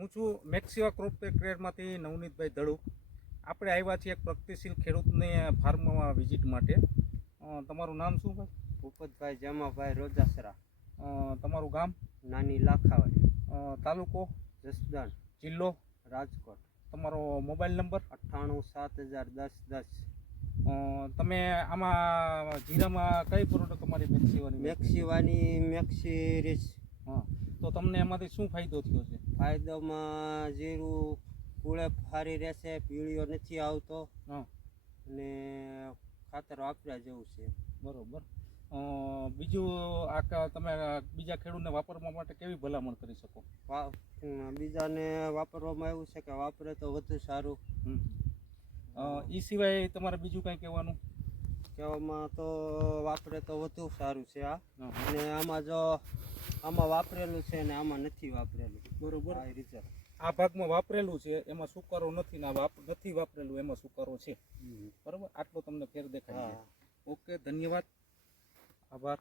હું છું મેક્સિવા ક્રોપ કેરમાંથી નવનીતભાઈ ધડુક. આપણે આવ્યા છીએ એક પ્રગતિશીલ ખેડૂતને ફાર્મમાં વિઝિટ માટે. તમારું નામ શું ભાઈ? ભૂપતભાઈ જમાભાઈ રોજાસરા, તમારું ગામ? નાની લાખાવાડી, તાલુકો? જસદણ, જિલ્લો? રાજકોટ. તમારો મોબાઈલ નંબર? 98701010. તમે આમાં જીરામાં કઈ પ્રોડક્ટ તમારી મેક્સિવાની? મેક્સિવાની મેક્સિરીસ. હા, તો તમને એમાંથી શું ફાયદો થયો છે? ફાયદોમાં જીરું કુળે સારી રહેશે, પીળીઓ નથી આવતો હા, અને ખાતર વાપર્યા જેવું છે. બરોબર. બીજું તમે બીજા ખેડૂતને વાપરવા માટે કેવી ભલામણ કરી શકો? બીજાને વાપરવામાં એવું છે કે વાપરે તો વધુ સારું. એ સિવાય તમારે બીજું કંઈ કહેવાનું? કહેવામાં તો વાપરે તો વધુ સારું છે આ. અને આમાં જો આમાં વાપરેલું છે ને આમાં નથી વાપરેલું. બરોબર. આ રિઝલ્ટ આ ભાગમાં વાપરેલું છે એમાં સુકારો નથી, ને નથી વાપરેલું એમાં સુકારો છે. બરોબર, આટલો તમને ફેર દેખાય છે. ઓકે, ધન્યવાદ, આભાર.